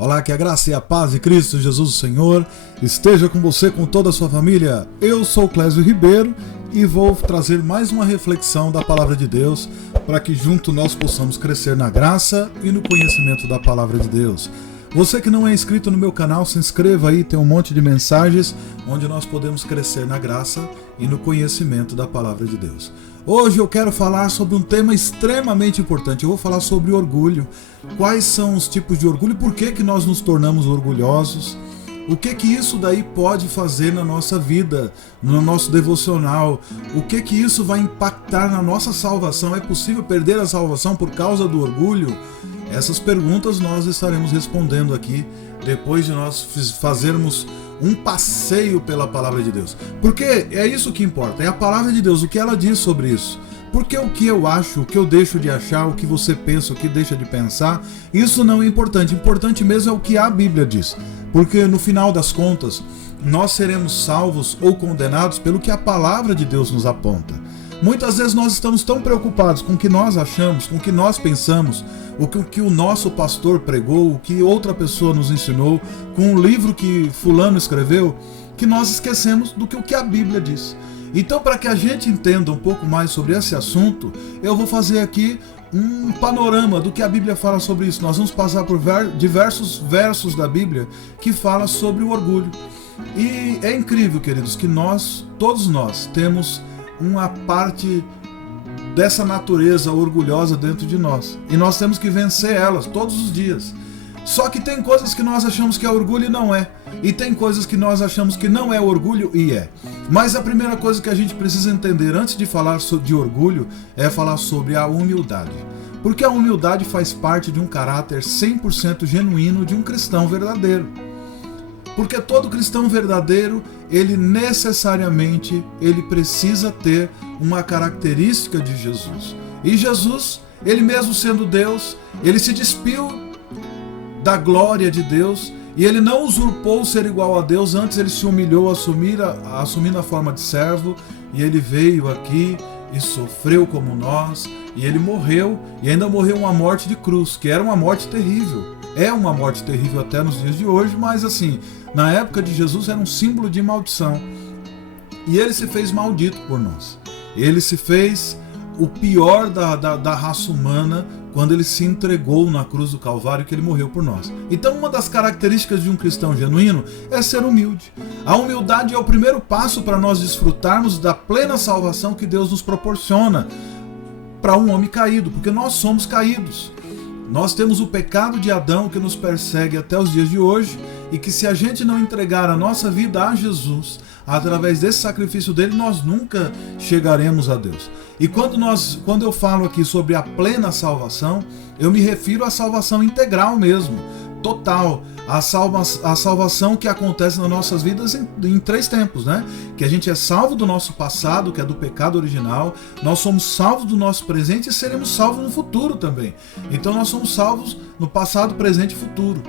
Olá, que a graça e a paz de Cristo Jesus o Senhor esteja com você, com toda a sua família. Eu sou Clésio Ribeiro e vou trazer mais uma reflexão da Palavra de Deus para que junto nós possamos crescer na graça e no conhecimento da Palavra de Deus. Você que não é inscrito no meu canal, se inscreva aí, tem um monte de mensagens onde nós podemos crescer na graça e no conhecimento da Palavra de Deus. Hoje eu quero falar sobre um tema extremamente importante. Eu vou falar sobre orgulho. Quais são os tipos de orgulho? Por que nós nos tornamos orgulhosos? O que isso daí pode fazer na nossa vida, no nosso devocional? O que isso vai impactar na nossa salvação? É possível perder a salvação por causa do orgulho? Essas perguntas nós estaremos respondendo aqui depois de nós fazermos um passeio pela Palavra de Deus. Porque é isso que importa, é a Palavra de Deus, o que ela diz sobre isso. Porque o que eu acho, o que eu deixo de achar, o que você pensa, o que deixa de pensar, isso não é importante. Importante mesmo é o que a Bíblia diz. Porque no final das contas, nós seremos salvos ou condenados pelo que a Palavra de Deus nos aponta. Muitas vezes nós estamos tão preocupados com o que nós achamos, com o que nós pensamos, o que o nosso pastor pregou, o que outra pessoa nos ensinou, com o livro que fulano escreveu, que nós esquecemos do que o que a Bíblia diz. Então, para que a gente entenda um pouco mais sobre esse assunto, eu vou fazer aqui um panorama do que a Bíblia fala sobre isso. Nós vamos passar por diversos versos da Bíblia que falam sobre o orgulho. E é incrível, queridos, que todos nós temos uma parte dessa natureza orgulhosa dentro de nós. E nós temos que vencer elas todos os dias. Só que tem coisas que nós achamos que é orgulho e não é. E tem coisas que nós achamos que não é orgulho e é. Mas a primeira coisa que a gente precisa entender antes de falar de orgulho é falar sobre a humildade. Porque a humildade faz parte de um caráter 100% genuíno de um cristão verdadeiro. Porque todo cristão verdadeiro, ele necessariamente precisa ter uma característica de Jesus. E Jesus, ele mesmo sendo Deus, ele se despiu da glória de Deus e ele não usurpou ser igual a Deus, antes ele se humilhou assumindo a forma de servo, e ele veio aqui e sofreu como nós, e ele morreu, e ainda morreu uma morte de cruz, que era uma morte terrível. É uma morte terrível até nos dias de hoje, mas assim, na época de Jesus era um símbolo de maldição. E ele se fez maldito por nós. Ele se fez o pior da raça humana quando ele se entregou na cruz do Calvário, que ele morreu por nós. Então, uma das características de um cristão genuíno é ser humilde. A humildade é o primeiro passo para nós desfrutarmos da plena salvação que Deus nos proporciona para um homem caído, porque nós somos caídos. Nós temos o pecado de Adão que nos persegue até os dias de hoje, e que se a gente não entregar a nossa vida a Jesus, através desse sacrifício dele, nós nunca chegaremos a Deus. E quando eu falo aqui sobre a plena salvação, eu me refiro à salvação integral mesmo, total. A salvação que acontece nas nossas vidas em 3 tempos, né? Que a gente é salvo do nosso passado, que é do pecado original, nós somos salvos do nosso presente e seremos salvos no futuro também. Então nós somos salvos no passado, presente e futuro.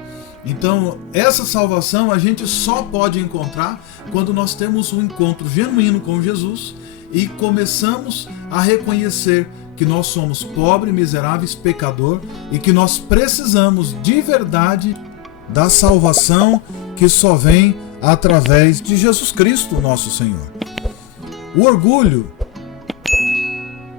Então essa salvação a gente só pode encontrar quando nós temos um encontro genuíno com Jesus e começamos a reconhecer que nós somos pobres, miseráveis, pecador, e que nós precisamos de verdade da salvação que só vem através de Jesus Cristo, nosso Senhor. O orgulho,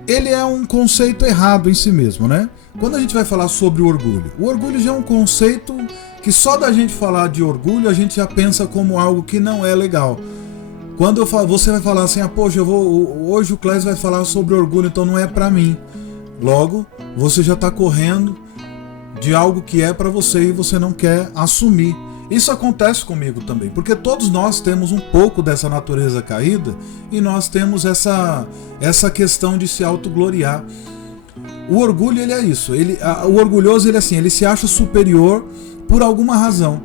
ele é um conceito errado em si mesmo, né? Quando a gente vai falar sobre o orgulho já é um conceito que só da gente falar de orgulho a gente já pensa como algo que não é legal. Quando você vai falar assim, poxa, hoje o Clésio vai falar sobre orgulho, então não é pra mim. Logo, você já está correndo de algo que é para você e você não quer assumir. Isso acontece comigo também, porque todos nós temos um pouco dessa natureza caída e nós temos essa questão de se autogloriar. O orgulho, ele é isso. O orgulhoso, ele se acha superior por alguma razão.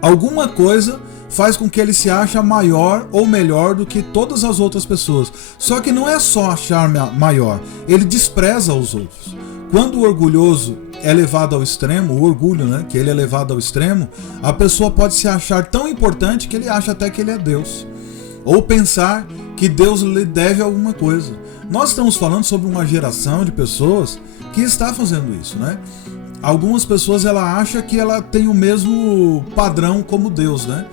Alguma coisa faz com que ele se ache maior ou melhor do que todas as outras pessoas. Só que não é só achar maior, ele despreza os outros. Quando o orgulhoso é levado ao extremo, o orgulho, né, que ele é levado ao extremo, a pessoa pode se achar tão importante que ele acha até que ele é Deus. Ou pensar que Deus lhe deve alguma coisa. Nós estamos falando sobre uma geração de pessoas que está fazendo isso, né? algumas pessoas ela acha que ela tem o mesmo padrão como Deus, né?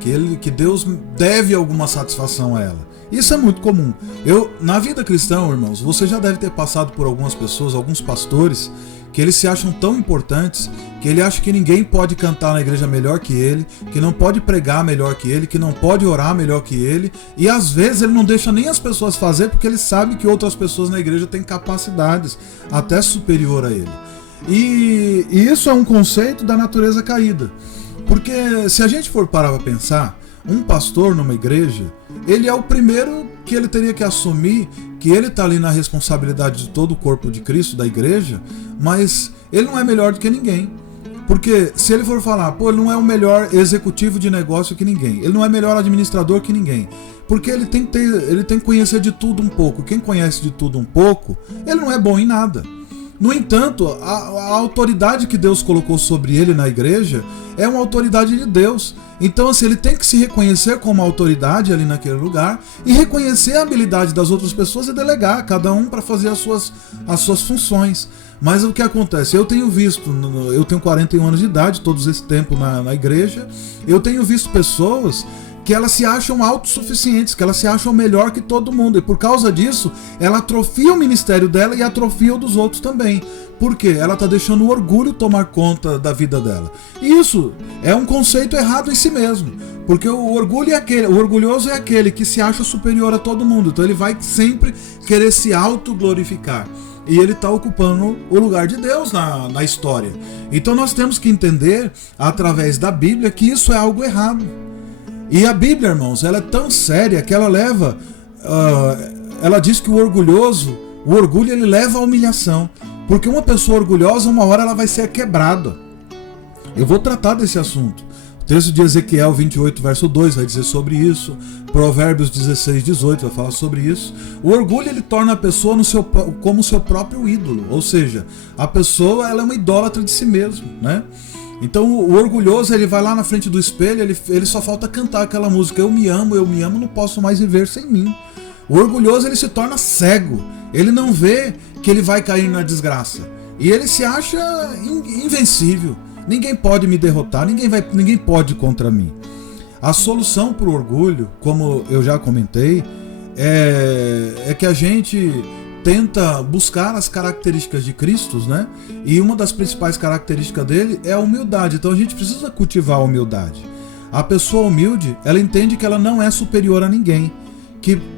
Que Deus deve alguma satisfação a ela. Isso é muito comum. Na vida cristã, irmãos, você já deve ter passado por algumas pessoas, alguns pastores, que eles se acham tão importantes que ele acha que ninguém pode cantar na igreja melhor que ele, que não pode pregar melhor que ele, que não pode orar melhor que ele, e às vezes ele não deixa nem as pessoas fazer porque ele sabe que outras pessoas na igreja têm capacidades até superior a ele. E isso é um conceito da natureza caída. Porque se a gente for parar para pensar, um pastor numa igreja, ele é o primeiro que ele teria que assumir que ele está ali na responsabilidade de todo o corpo de Cristo, da igreja, mas ele não é melhor do que ninguém. Porque se ele for falar, ele não é o melhor executivo de negócio que ninguém, ele não é melhor administrador que ninguém, porque ele tem que conhecer de tudo um pouco. Quem conhece de tudo um pouco, ele não é bom em nada. No entanto, a autoridade que Deus colocou sobre ele na igreja é uma autoridade de Deus. Então, assim, ele tem que se reconhecer como autoridade ali naquele lugar e reconhecer a habilidade das outras pessoas e delegar cada um para fazer as suas funções. Mas o que acontece? Eu tenho visto, eu tenho 41 anos de idade, todo esse tempo na igreja, eu tenho visto pessoas que elas se acham autossuficientes, que elas se acham melhor que todo mundo, e por causa disso, ela atrofia o ministério dela e atrofia o dos outros também. Por quê? Ela está deixando o orgulho tomar conta da vida dela. E isso é um conceito errado em si mesmo, porque o orgulhoso é aquele que se acha superior a todo mundo, então ele vai sempre querer se autoglorificar. E ele está ocupando o lugar de Deus na história. Então nós temos que entender, através da Bíblia, que isso é algo errado. E a Bíblia, irmãos, ela é tão séria que ela diz que o orgulho ele leva à humilhação. Porque uma pessoa orgulhosa, uma hora ela vai ser quebrada. Eu vou tratar desse assunto. O texto de Ezequiel 28, verso 2 vai dizer sobre isso. Provérbios 16, 18 vai falar sobre isso. O orgulho ele torna a pessoa como seu próprio ídolo. Ou seja, a pessoa ela é uma idólatra de si mesmo, né? Então o orgulhoso ele vai lá na frente do espelho, ele só falta cantar aquela música, eu me amo, não posso mais viver sem mim. O orgulhoso ele se torna cego, ele não vê que ele vai cair na desgraça. E ele se acha invencível, ninguém pode me derrotar, ninguém pode contra mim. A solução para o orgulho, como eu já comentei, é que a gente tenta buscar as características de Cristo, né? E uma das principais características dele é a humildade. Então a gente precisa cultivar a humildade. A pessoa humilde, ela entende que ela não é superior a ninguém.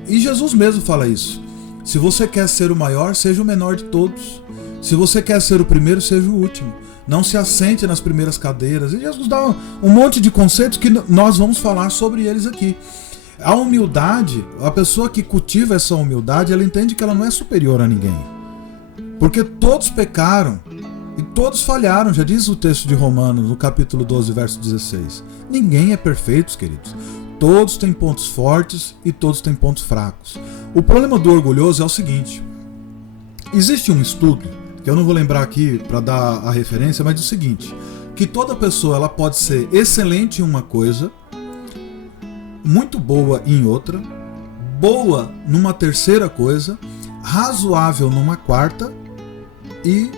E Jesus mesmo fala isso. Se você quer ser o maior, seja o menor de todos. Se você quer ser o primeiro, seja o último. Não se assente nas primeiras cadeiras. E Jesus dá um monte de conceitos que nós vamos falar sobre eles aqui. A humildade, a pessoa que cultiva essa humildade, ela entende que ela não é superior a ninguém. Porque todos pecaram e todos falharam, já diz o texto de Romanos, no capítulo 12, verso 16. Ninguém é perfeito, queridos. Todos têm pontos fortes e todos têm pontos fracos. O problema do orgulhoso é o seguinte. Existe um estudo, que eu não vou lembrar aqui para dar a referência, mas é o seguinte, que toda pessoa ela pode ser excelente em uma coisa, muito boa em outra, boa numa terceira coisa, razoável numa quarta e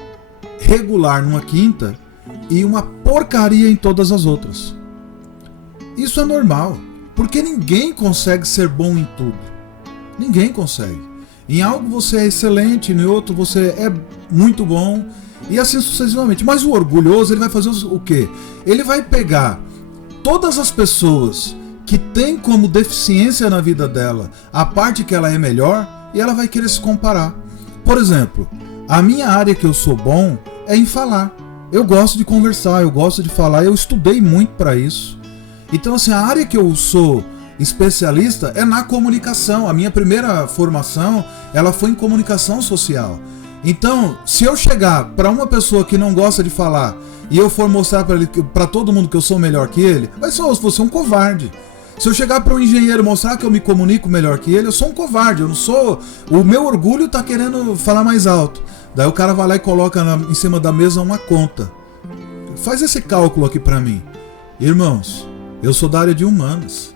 regular numa quinta e uma porcaria em todas as outras. Isso é normal, porque ninguém consegue ser bom em tudo. Ninguém consegue. Em algo você é excelente, em outro você é muito bom e assim sucessivamente. Mas o orgulhoso ele vai fazer o quê? Ele vai pegar todas as pessoas que tem como deficiência na vida dela a parte que ela é melhor e ela vai querer se comparar. Por exemplo, a minha área que eu sou bom é em falar. Eu gosto de conversar, eu gosto de falar, eu estudei muito para isso. Então, assim, a área que eu sou especialista é na comunicação. A minha primeira formação, ela foi em comunicação social. Então, se eu chegar para uma pessoa que não gosta de falar e eu for mostrar para todo mundo que eu sou melhor que ele, vou ser um covarde. Se eu chegar para um engenheiro e mostrar que eu me comunico melhor que ele, eu sou um covarde, eu não sou... O meu orgulho está querendo falar mais alto. Daí o cara vai lá e coloca em cima da mesa uma conta. Faz esse cálculo aqui para mim. Irmãos, eu sou da área de humanas.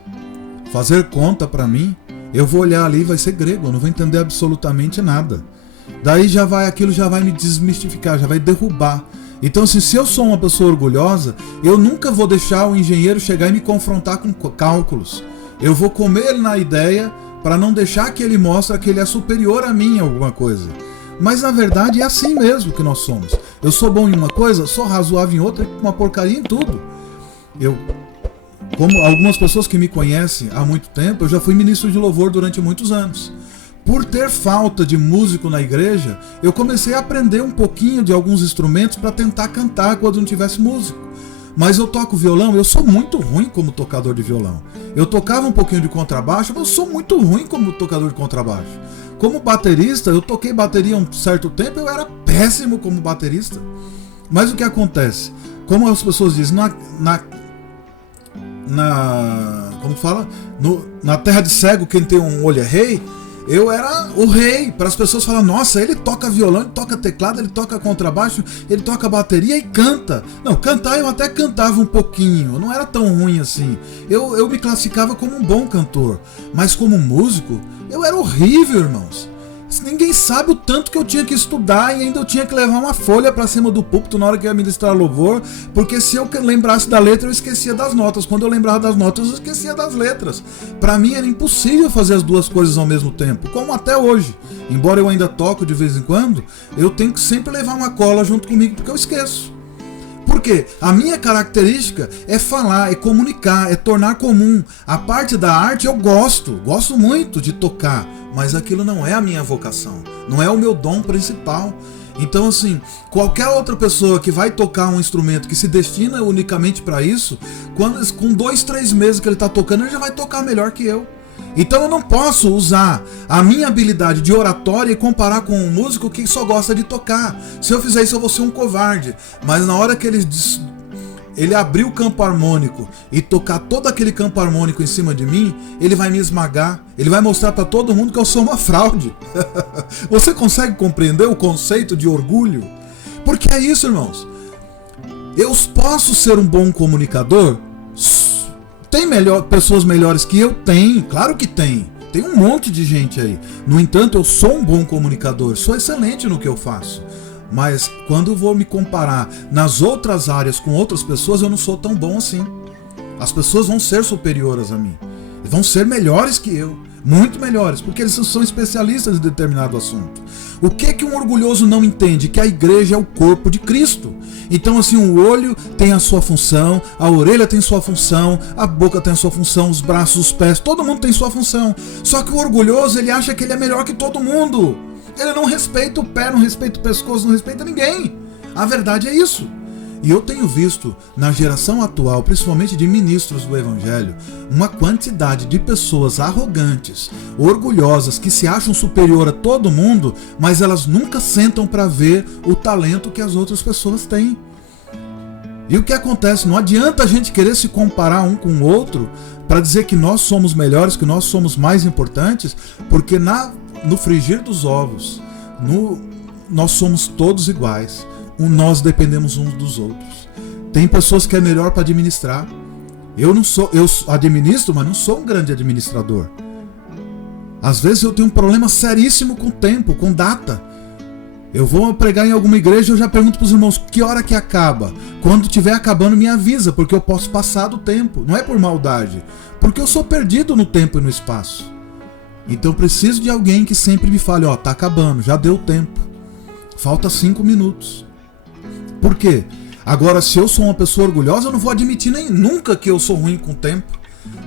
Fazer conta para mim, eu vou olhar ali e vai ser grego, eu não vou entender absolutamente nada. Daí aquilo já vai me desmistificar, já vai derrubar. Então, assim, se eu sou uma pessoa orgulhosa, eu nunca vou deixar o engenheiro chegar e me confrontar com cálculos. Eu vou comer ele na ideia para não deixar que ele mostre que ele é superior a mim em alguma coisa. Mas na verdade é assim mesmo que nós somos. Eu sou bom em uma coisa, sou razoável em outra, uma porcaria em tudo. Como algumas pessoas que me conhecem há muito tempo, eu já fui ministro de louvor durante muitos anos. Por ter falta de músico na igreja, eu comecei a aprender um pouquinho de alguns instrumentos para tentar cantar quando não tivesse músico. Mas eu toco violão, eu sou muito ruim como tocador de violão. Eu tocava um pouquinho de contrabaixo, mas eu sou muito ruim como tocador de contrabaixo. Como baterista, eu toquei bateria um certo tempo, eu era péssimo como baterista. Mas o que acontece? Como as pessoas dizem, como fala? Na terra de cego, quem tem um olho é rei. Eu era o rei, para as pessoas falarem, nossa, ele toca violão, ele toca teclado, ele toca contrabaixo, ele toca bateria e canta. Não, cantar eu até cantava um pouquinho, não era tão ruim assim. Eu me classificava como um bom cantor, mas como músico, eu era horrível, irmãos. Ninguém sabe o tanto que eu tinha que estudar e ainda eu tinha que levar uma folha pra cima do púlpito na hora que eu ia ministrar louvor, porque se eu lembrasse da letra eu esquecia das notas, quando eu lembrava das notas eu esquecia das letras. Pra mim era impossível fazer as duas coisas ao mesmo tempo, como até hoje. Embora eu ainda toque de vez em quando, eu tenho que sempre levar uma cola junto comigo porque eu esqueço. Por quê? A minha característica é falar, é comunicar, é tornar comum. A parte da arte eu gosto muito de tocar, mas aquilo não é a minha vocação, não é o meu dom principal. Então, assim, qualquer outra pessoa que vai tocar um instrumento que se destina unicamente para isso, com 2, 3 meses que ele está tocando, ele já vai tocar melhor que eu. Então eu não posso usar a minha habilidade de oratória e comparar com um músico que só gosta de tocar. Se eu fizer isso eu vou ser um covarde. Mas na hora que ele abrir o campo harmônico e tocar todo aquele campo harmônico em cima de mim, ele vai me esmagar. Ele vai mostrar para todo mundo que eu sou uma fraude. Você consegue compreender o conceito de orgulho? Porque é isso, irmãos. Eu posso ser um bom comunicador? Tem pessoas melhores que eu? Tem, claro que tem. Tem um monte de gente aí. No entanto, eu sou um bom comunicador, sou excelente no que eu faço. Mas quando eu vou me comparar nas outras áreas com outras pessoas, eu não sou tão bom assim. As pessoas vão ser superiores a mim. Vão ser melhores que eu. Muito melhores, porque eles são especialistas em determinado assunto. O que um orgulhoso não entende? Que a igreja é o corpo de Cristo. Então, assim, o olho tem a sua função, a orelha tem sua função, a boca tem a sua função, os braços, os pés, todo mundo tem sua função. Só que o orgulhoso, ele acha que ele é melhor que todo mundo. Ele não respeita o pé, não respeita o pescoço, não respeita ninguém. A verdade é isso. E eu tenho visto na geração atual, principalmente de ministros do Evangelho, uma quantidade de pessoas arrogantes, orgulhosas, que se acham superior a todo mundo, mas elas nunca sentam para ver o talento que as outras pessoas têm. E o que acontece? Não adianta a gente querer se comparar um com o outro para dizer que nós somos melhores, que nós somos mais importantes, porque no frigir dos ovos, nós somos todos iguais. Nós dependemos uns dos outros. Tem pessoas que é melhor para administrar. Eu administro, mas não sou um grande administrador. Às vezes eu tenho um problema seríssimo com tempo, com data. Eu vou pregar em alguma igreja, eu já pergunto para os irmãos, que hora que acaba? Quando estiver acabando, me avisa, porque eu posso passar do tempo. Não é por maldade, porque eu sou perdido no tempo e no espaço. Então eu preciso de alguém que sempre me fale, tá acabando, já deu tempo. Falta 5 minutos. Por quê? Agora, se eu sou uma pessoa orgulhosa, eu não vou admitir nunca que eu sou ruim com o tempo.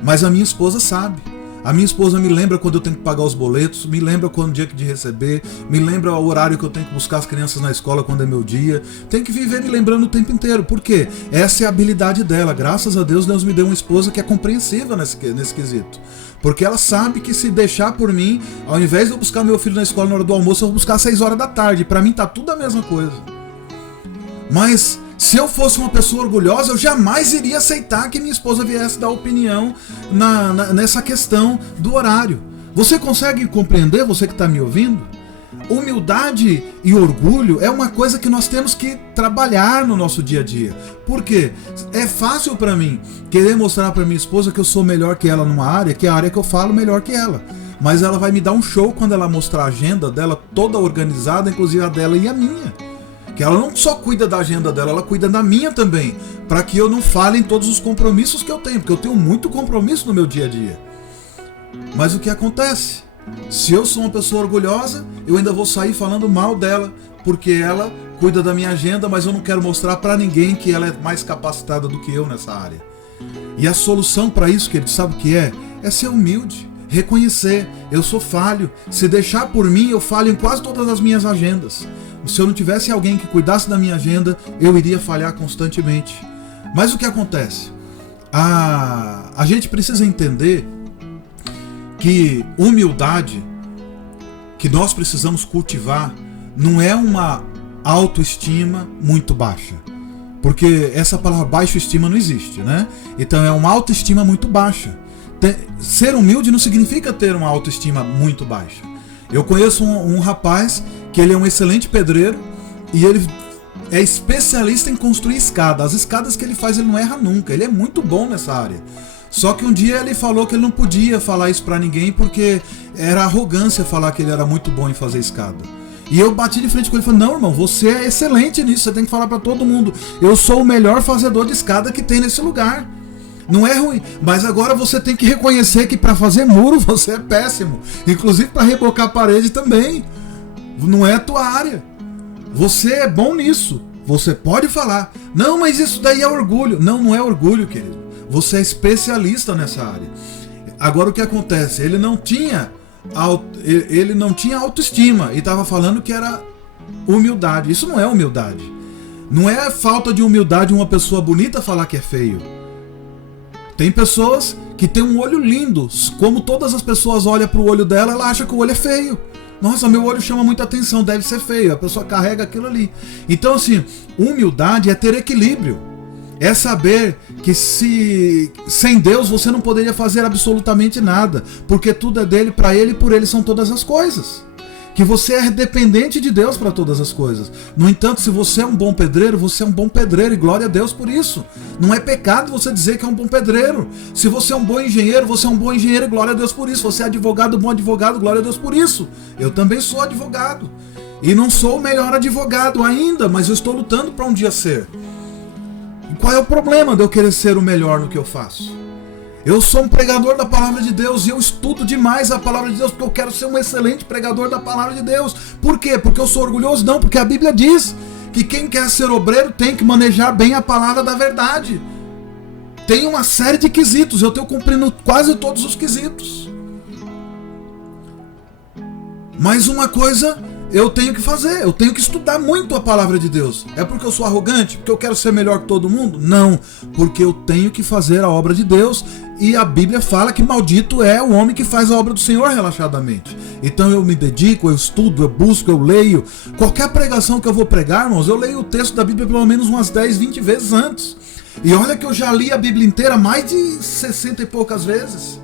Mas a minha esposa sabe. A minha esposa me lembra quando eu tenho que pagar os boletos, me lembra quando é o dia de receber, me lembra o horário que eu tenho que buscar as crianças na escola quando é meu dia. Tem que viver me lembrando o tempo inteiro. Por quê? Essa é a habilidade dela. Graças a Deus, Deus me deu uma esposa que é compreensiva nesse quesito. Porque ela sabe que se deixar por mim, ao invés de eu buscar meu filho na escola na hora do almoço, eu vou buscar às 6 horas da tarde. Pra mim tá tudo a mesma coisa. Mas se eu fosse uma pessoa orgulhosa, eu jamais iria aceitar que minha esposa viesse dar opinião nessa questão do horário. Você consegue compreender, você que está me ouvindo? Humildade e orgulho é uma coisa que nós temos que trabalhar no nosso dia a dia. Por quê? É fácil para mim querer mostrar para minha esposa que eu sou melhor que ela numa área, que é a área que eu falo melhor que ela. Mas ela vai me dar um show quando ela mostrar a agenda dela toda organizada, inclusive a dela e a minha. que ela não só cuida da agenda dela, ela cuida da minha também, para que eu não falhe em todos os compromissos que eu tenho, porque eu tenho muito compromisso no meu dia a dia. Mas o que acontece? Se eu sou uma pessoa orgulhosa, eu ainda vou sair falando mal dela, porque ela cuida da minha agenda, mas eu não quero mostrar para ninguém que ela é mais capacitada do que eu nessa área. E a solução para isso, querido, sabe o que é? É ser humilde, reconhecer, eu sou falho. Se deixar por mim, eu falho em quase todas as minhas agendas. Se eu não tivesse alguém que cuidasse da minha agenda, eu iria falhar constantemente. Mas o que acontece? A gente precisa entender que humildade que nós precisamos cultivar não é uma autoestima muito baixa. Porque essa palavra baixa estima não existe, né? Então é uma autoestima muito baixa. Ser humilde não significa ter uma autoestima muito baixa. Eu conheço um rapaz que ele é um excelente pedreiro e ele é especialista em construir escada. As escadas que ele faz ele não erra nunca, ele é muito bom nessa área. Só que um dia ele falou que ele não podia falar isso pra ninguém porque era arrogância falar que ele era muito bom em fazer escada. E eu bati de frente com ele e falei, não, irmão, você é excelente nisso, você tem que falar pra todo mundo. Eu sou o melhor fazedor de escada que tem nesse lugar. Não é ruim, mas agora você tem que reconhecer que pra fazer muro você é péssimo. Inclusive pra rebocar a parede também. Não é a tua área. Você é bom nisso. Você pode falar. Não, mas isso daí é orgulho. Não, não é orgulho, querido. Você é especialista nessa área. Agora o que acontece? Ele não tinha autoestima e estava falando que era humildade. Isso não é humildade. Não é falta de humildade uma pessoa bonita falar que é feio. Tem pessoas que têm um olho lindo. Como todas as pessoas olham para o olho dela, ela acha que o olho é feio. Nossa, meu olho chama muita atenção, deve ser feio. A pessoa carrega aquilo ali. Então assim, humildade é ter equilíbrio. É saber que sem Deus você não poderia fazer absolutamente nada, porque tudo é dele, para ele e por ele são todas as coisas. Que você é dependente de Deus para todas as coisas. No entanto, se você é um bom pedreiro, você é um bom pedreiro e glória a Deus por isso. Não é pecado você dizer que é um bom pedreiro. Se você é um bom engenheiro, você é um bom engenheiro e glória a Deus por isso. Você é advogado, bom advogado, glória a Deus por isso. Eu também sou advogado. E não sou o melhor advogado ainda, mas eu estou lutando para um dia ser. Qual é o problema de eu querer ser o melhor no que eu faço? Eu sou um pregador da palavra de Deus e eu estudo demais a palavra de Deus porque eu quero ser um excelente pregador da palavra de Deus. Por quê? Porque eu sou orgulhoso? Não, porque a Bíblia diz que quem quer ser obreiro tem que manejar bem a palavra da verdade. Tem uma série de quesitos, eu estou cumprindo quase todos os quesitos. Mas uma coisa eu tenho que fazer, eu tenho que estudar muito a palavra de Deus. É porque eu sou arrogante? Porque eu quero ser melhor que todo mundo? Não, porque eu tenho que fazer a obra de Deus. E a Bíblia fala que maldito é o homem que faz a obra do Senhor relaxadamente. Então eu me dedico, eu estudo, eu busco, eu leio. Qualquer pregação que eu vou pregar, irmãos, eu leio o texto da Bíblia pelo menos umas 10, 20 vezes antes. E olha que eu já li a Bíblia inteira mais de 60 e poucas vezes.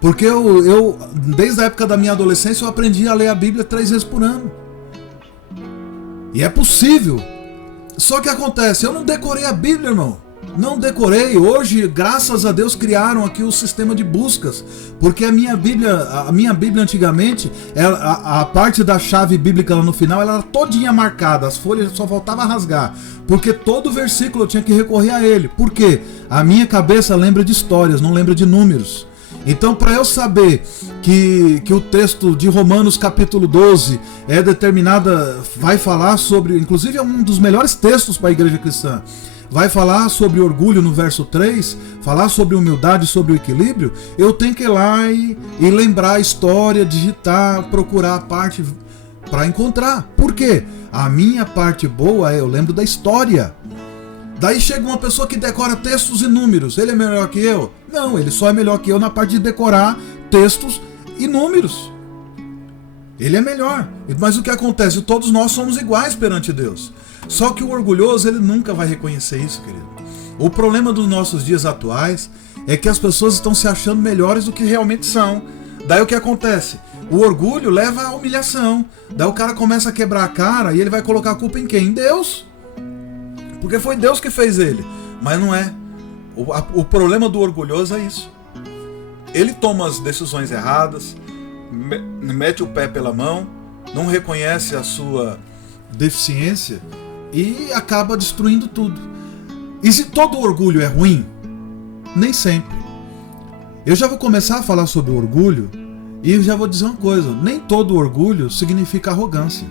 Porque eu, desde a época da minha adolescência, eu aprendi a ler a Bíblia 3 vezes por ano. E é possível. Só que acontece, eu não decorei a Bíblia, irmão. Não decorei. Hoje, graças a Deus, criaram aqui o sistema de buscas. Porque a minha Bíblia antigamente, a parte da chave bíblica lá no final, ela era todinha marcada. As folhas só faltava rasgar. Porque todo versículo eu tinha que recorrer a ele. Por quê? A minha cabeça lembra de histórias, não lembra de números. Então, para eu saber que o texto de Romanos capítulo 12 é determinada, vai falar sobre, inclusive é um dos melhores textos para a igreja cristã, vai falar sobre orgulho no verso 3, falar sobre humildade, sobre o equilíbrio, eu tenho que ir lá e lembrar a história, digitar, procurar a parte para encontrar. Por quê? A minha parte boa é eu lembro da história. Daí chega uma pessoa que decora textos e números. Ele é melhor que eu? Não, ele só é melhor que eu na parte de decorar textos e números. Ele é melhor. Mas o que acontece? Todos nós somos iguais perante Deus. Só que o orgulhoso, ele nunca vai reconhecer isso, querido. O problema dos nossos dias atuais é que as pessoas estão se achando melhores do que realmente são. Daí o que acontece? O orgulho leva à humilhação. Daí o cara começa a quebrar a cara e ele vai colocar a culpa em quem? Em Deus. Porque foi Deus que fez ele. Mas não é. O problema do orgulhoso é isso. Ele toma as decisões erradas, mete o pé pela mão, não reconhece a sua deficiência e acaba destruindo tudo. E se todo orgulho é ruim? Nem sempre. Eu já vou começar a falar sobre o orgulho e já vou dizer uma coisa: nem todo orgulho significa arrogância.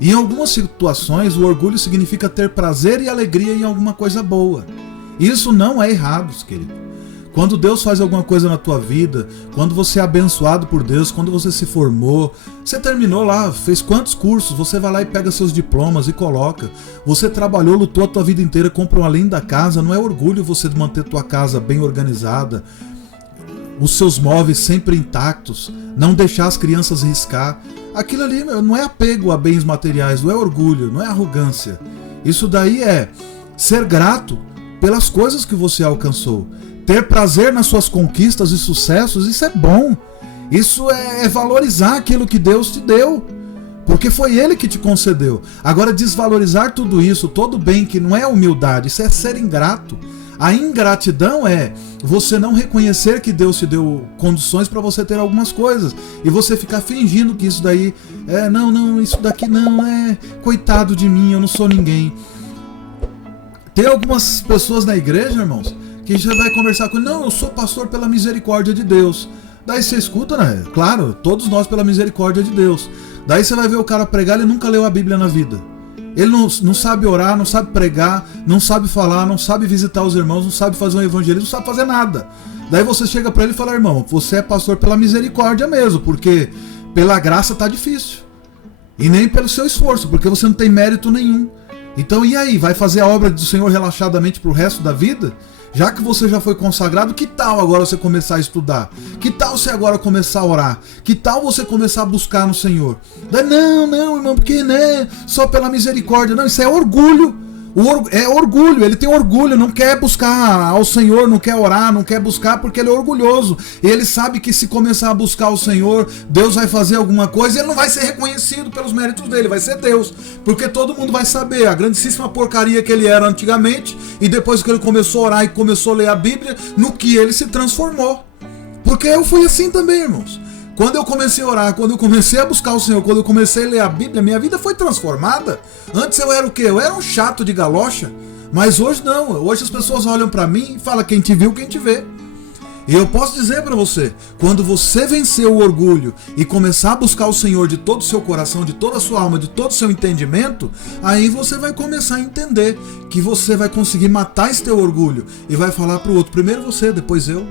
E em algumas situações, o orgulho significa ter prazer e alegria em alguma coisa boa. Isso não é errado, querido. Quando Deus faz alguma coisa na tua vida, quando você é abençoado por Deus, quando você se formou, você terminou lá, fez quantos cursos, você vai lá e pega seus diplomas e coloca. Você trabalhou, lutou a tua vida inteira, compra uma linda casa, não é orgulho você manter tua casa bem organizada, os seus móveis sempre intactos, não deixar as crianças riscar. Aquilo ali não é apego a bens materiais, não é orgulho, não é arrogância. Isso daí é ser grato pelas coisas que você alcançou. Ter prazer nas suas conquistas e sucessos, isso é bom. Isso é valorizar aquilo que Deus te deu, porque foi Ele que te concedeu. Agora, desvalorizar tudo isso, todo bem, que não é humildade, isso é ser ingrato. A ingratidão é você não reconhecer que Deus te deu condições para você ter algumas coisas e você ficar fingindo que isso daí não, isso daqui não é, coitado de mim, eu não sou ninguém. Tem algumas pessoas na igreja, irmãos, que já vai conversar com ele: não, eu sou pastor pela misericórdia de Deus. Daí você escuta, né? Claro, todos nós pela misericórdia de Deus. Daí você vai ver o cara pregar, ele nunca leu a Bíblia na vida. Ele não sabe orar, não sabe pregar, não sabe falar, não sabe visitar os irmãos, não sabe fazer um evangelismo, não sabe fazer nada. Daí você chega para ele e fala: irmão, você é pastor pela misericórdia mesmo, porque pela graça tá difícil. E nem pelo seu esforço, porque você não tem mérito nenhum. Então e aí, vai fazer a obra do Senhor relaxadamente pro resto da vida? Já que você já foi consagrado, que tal agora você começar a estudar? Que tal você agora começar a orar? Que tal você começar a buscar no Senhor? Não, irmão, porque né? Só pela misericórdia. Não, isso é orgulho. É orgulho, ele tem orgulho, não quer buscar ao Senhor, não quer orar, não quer buscar porque ele é orgulhoso. Ele sabe que se começar a buscar o Senhor, Deus vai fazer alguma coisa e ele não vai ser reconhecido pelos méritos dele, vai ser Deus. Porque todo mundo vai saber a grandíssima porcaria que ele era antigamente e depois que ele começou a orar e começou a ler a Bíblia, no que ele se transformou. Porque eu fui assim também, irmãos. Quando eu comecei a orar, quando eu comecei a buscar o Senhor, quando eu comecei a ler a Bíblia, minha vida foi transformada. Antes eu era o quê? Eu era um chato de galocha, mas hoje não. Hoje as pessoas olham pra mim e falam: quem te viu, quem te vê. E eu posso dizer pra você, quando você vencer o orgulho e começar a buscar o Senhor de todo o seu coração, de toda a sua alma, de todo o seu entendimento, aí você vai começar a entender que você vai conseguir matar esse teu orgulho e vai falar pro outro: primeiro você, depois eu.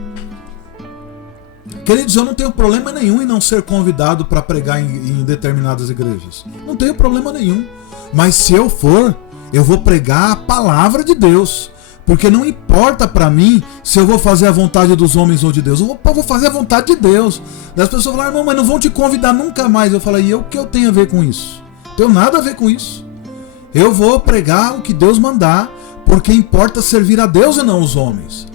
Queridos, eu não tenho problema nenhum em não ser convidado para pregar em determinadas igrejas. Não tenho problema nenhum. Mas se eu for, eu vou pregar a palavra de Deus. Porque não importa para mim se eu vou fazer a vontade dos homens ou de Deus. Eu vou fazer a vontade de Deus. Daí as pessoas falam: irmão, mas não vão te convidar nunca mais. Eu falo: e o que eu tenho a ver com isso? Não tenho nada a ver com isso. Eu vou pregar o que Deus mandar, porque importa servir a Deus e não os homens.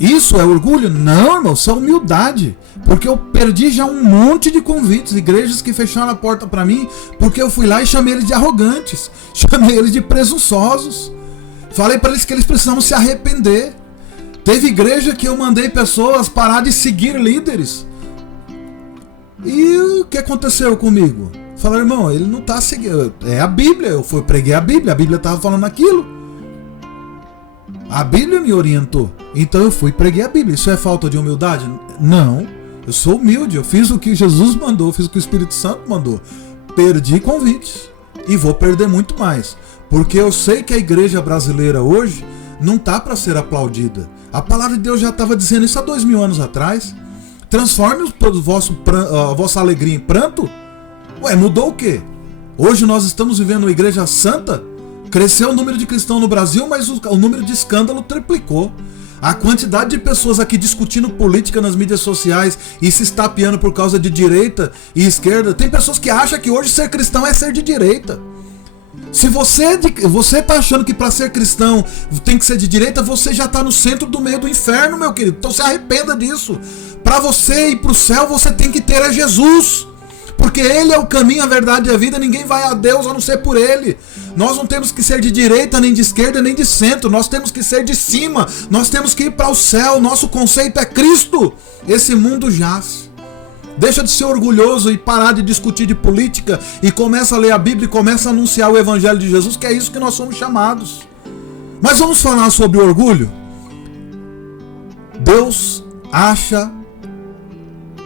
Isso é orgulho? Não, irmão, isso é humildade. Porque eu perdi já um monte de convites, igrejas que fecharam a porta para mim, porque eu fui lá e chamei eles de arrogantes, chamei eles de presunçosos. Falei para eles que eles precisavam se arrepender. Teve igreja que eu mandei pessoas parar de seguir líderes. E o que aconteceu comigo? Falaram: irmão, ele não está seguindo. É a Bíblia, eu preguei a Bíblia estava falando aquilo. A Bíblia me orientou. Então eu fui e preguei a Bíblia. Isso é falta de humildade? Não. Eu sou humilde. Eu fiz o que Jesus mandou. Fiz o que o Espírito Santo mandou. Perdi convites. E vou perder muito mais. Porque eu sei que a igreja brasileira hoje não está para ser aplaudida. A palavra de Deus já estava dizendo isso há 2000 anos atrás. Transforme a vossa alegria em pranto. Ué, mudou o quê? Hoje nós estamos vivendo uma igreja santa. Cresceu o número de cristãos no Brasil, mas o número de escândalo triplicou. A quantidade de pessoas aqui discutindo política nas mídias sociais e se estapeando por causa de direita e esquerda. Tem pessoas que acham que hoje ser cristão é ser de direita. Se você tá achando que para ser cristão tem que ser de direita, você já tá no centro do meio do inferno, meu querido. Então se arrependa disso. Para você ir pro céu, você tem que ter Jesus. Porque Ele é o caminho, a verdade e a vida. Ninguém vai a Deus a não ser por Ele. Nós não temos que ser de direita, nem de esquerda, nem de centro. Nós temos que ser de cima. Nós temos que ir para o céu. Nosso conceito é Cristo. Esse mundo jaz. Deixa de ser orgulhoso e parar de discutir de política e começa a ler a Bíblia e começa a anunciar o Evangelho de Jesus, que é isso que nós somos chamados. Mas vamos falar sobre o orgulho? Deus acha...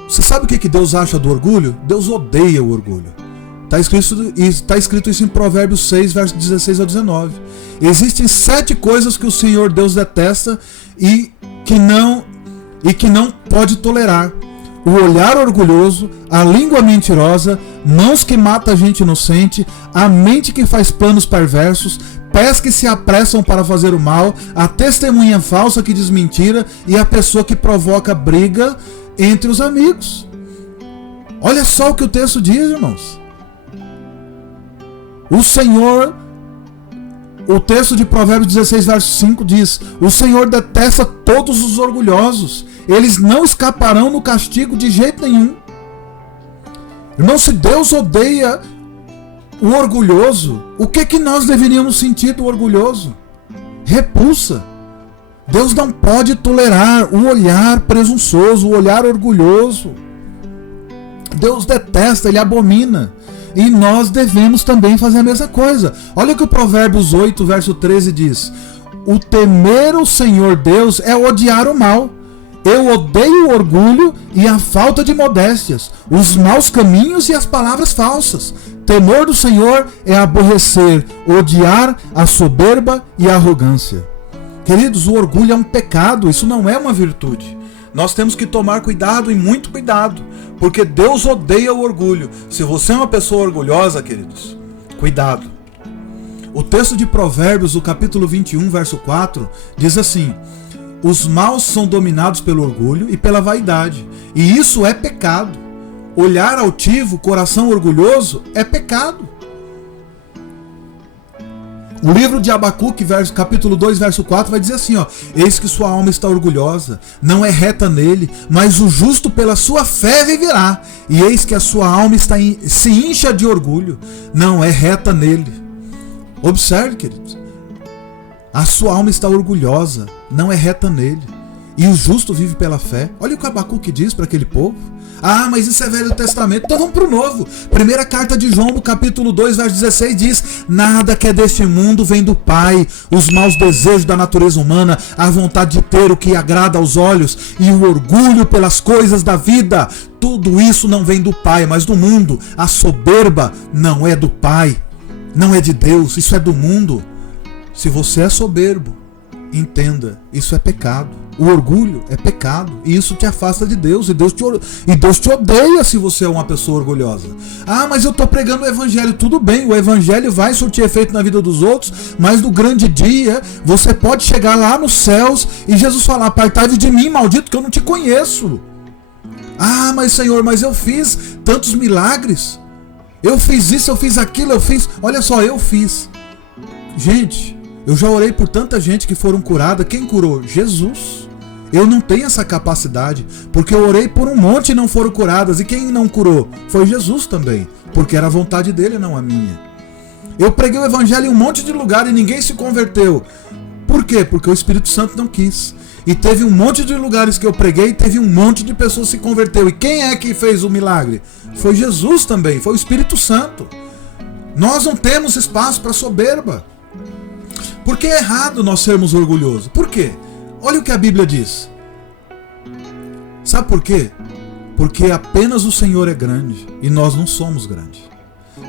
Você sabe o que Deus acha do orgulho? Deus odeia o orgulho. Está escrito isso em Provérbios 6, versos 16 a 19. Existem 7 coisas que o Senhor Deus detesta e que não pode tolerar: o olhar orgulhoso, a língua mentirosa, mãos que matam a gente inocente, a mente que faz planos perversos, pés que se apressam para fazer o mal, a testemunha falsa que diz mentira e a pessoa que provoca briga entre os amigos. Olha só o que o texto diz, irmãos. O texto de Provérbios 16, verso 5 diz: o Senhor detesta todos os orgulhosos, eles não escaparão no castigo de jeito nenhum. Irmão, se Deus odeia o orgulhoso, o que nós deveríamos sentir do orgulhoso? Repulsa. Deus não pode tolerar o olhar presunçoso, o olhar orgulhoso. Deus detesta, Ele abomina. E nós devemos também fazer a mesma coisa. Olha o que o Provérbios 8, verso 13 diz: o temer o Senhor Deus é odiar o mal. Eu odeio o orgulho e a falta de modéstias, os maus caminhos e as palavras falsas. Temor do Senhor é aborrecer, odiar a soberba e a arrogância. Queridos, o orgulho é um pecado, isso não é uma virtude. Nós temos que tomar cuidado e muito cuidado, porque Deus odeia o orgulho. Se você é uma pessoa orgulhosa, queridos, cuidado. O texto de Provérbios, o capítulo 21, verso 4, diz assim: os maus são dominados pelo orgulho e pela vaidade, e isso é pecado. Olhar altivo, coração orgulhoso, é pecado. O livro de Abacuque, capítulo 2, verso 4, vai dizer assim, eis que sua alma está orgulhosa, não é reta nele, mas o justo pela sua fé viverá. E eis que a sua alma se incha de orgulho, não é reta nele. Observe, queridos, a sua alma está orgulhosa, não é reta nele, e o justo vive pela fé. Olha o que Abacuque diz para aquele povo. Ah, mas isso é Velho Testamento. Então vamos para o Novo. Primeira carta de João, no capítulo 2, verso 16, diz: nada que é deste mundo vem do Pai. Os maus desejos da natureza humana, a vontade de ter o que agrada aos olhos e o orgulho pelas coisas da vida, tudo isso não vem do Pai, mas do mundo. A soberba não é do Pai, não é de Deus, isso é do mundo. Se você é soberbo, entenda, isso é pecado. O orgulho é pecado e isso te afasta de Deus, e Deus te odeia se você é uma pessoa orgulhosa. Ah, mas eu estou pregando o Evangelho. Tudo bem, o Evangelho vai surtir efeito na vida dos outros, mas no grande dia você pode chegar lá nos céus e Jesus falar: apartai-vos de mim, maldito, que eu não te conheço. Ah, mas Senhor, mas eu fiz tantos milagres, eu fiz isso, eu fiz aquilo, eu fiz... Olha só, eu fiz. Gente, eu já orei por tanta gente que foram curada. Quem curou? Jesus. Eu não tenho essa capacidade, porque eu orei por um monte e não foram curadas. E quem não curou? Foi Jesus também, porque era a vontade dele, não a minha. Eu preguei o Evangelho em um monte de lugar e ninguém se converteu. Por quê? Porque o Espírito Santo não quis. E teve um monte de lugares que eu preguei e teve um monte de pessoas que se converteu. E quem é que fez o milagre? Foi Jesus também, foi o Espírito Santo. Nós não temos espaço para soberba. Por que é errado nós sermos orgulhosos? Por quê? Olha o que a Bíblia diz. Sabe por quê? Porque apenas o Senhor é grande e nós não somos grandes.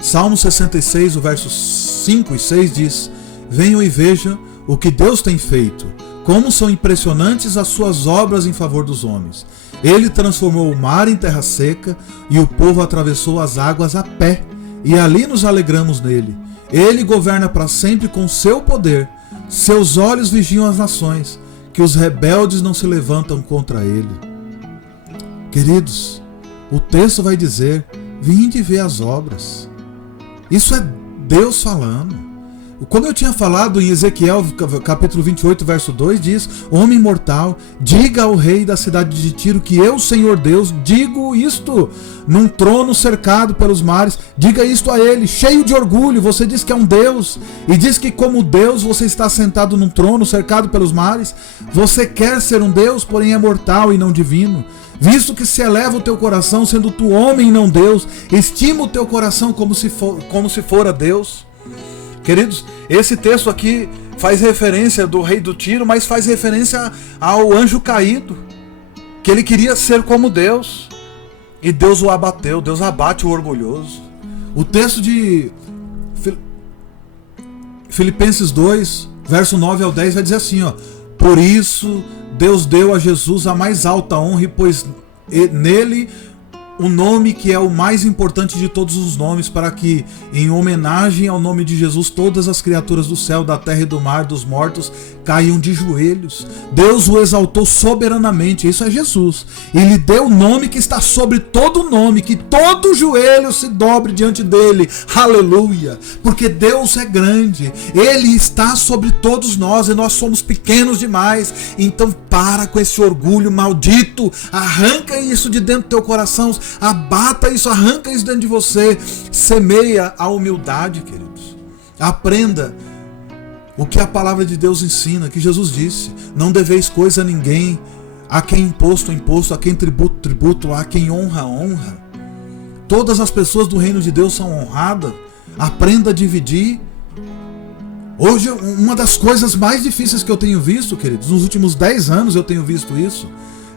Salmo 66, o verso 5 e 6 diz: venham e vejam o que Deus tem feito, como são impressionantes as suas obras em favor dos homens. Ele transformou o mar em terra seca e o povo atravessou as águas a pé, e ali nos alegramos nele. Ele governa para sempre com seu poder. Seus olhos vigiam as nações, que os rebeldes não se levantam contra ele. Queridos, o texto vai dizer: vinde ver as obras. Isso é Deus falando. Como eu tinha falado em Ezequiel, capítulo 28, verso 2, diz: homem mortal, diga ao rei da cidade de Tiro que eu, Senhor Deus, digo isto, num trono cercado pelos mares, diga isto a ele, cheio de orgulho, você diz que é um Deus, e diz que como Deus você está sentado num trono cercado pelos mares, você quer ser um Deus, porém é mortal e não divino. Visto que se eleva o teu coração, sendo tu homem e não Deus, estima o teu coração como se fora Deus. Queridos, esse texto aqui faz referência do rei do Tiro, mas faz referência ao anjo caído, que ele queria ser como Deus, e Deus o abateu. Deus abate o orgulhoso. O texto de Filipenses 2, verso 9 ao 10 vai dizer assim, ó: por isso Deus deu a Jesus a mais alta honra, e pôs nele o nome que é o mais importante de todos os nomes, para que, em homenagem ao nome de Jesus, todas as criaturas do céu, da terra e do mar, dos mortos, caiam de joelhos. Deus o exaltou soberanamente, isso é Jesus, e lhe deu o nome que está sobre todo nome, que todo joelho se dobre diante dele. Aleluia! Porque Deus é grande, ele está sobre todos nós, e nós somos pequenos demais. Então para com esse orgulho maldito, arranca isso de dentro do teu coração, abata isso, arranca isso dentro de você, semeia a humildade, queridos. Aprenda o que a palavra de Deus ensina, que Jesus disse: não deveis coisa a ninguém, a quem imposto, imposto, a quem tributo, tributo, a quem honra, honra. Todas as pessoas do reino de Deus são honradas. Aprenda a dividir. Hoje, uma das coisas mais difíceis que eu tenho visto, queridos, nos últimos 10 anos eu tenho visto isso.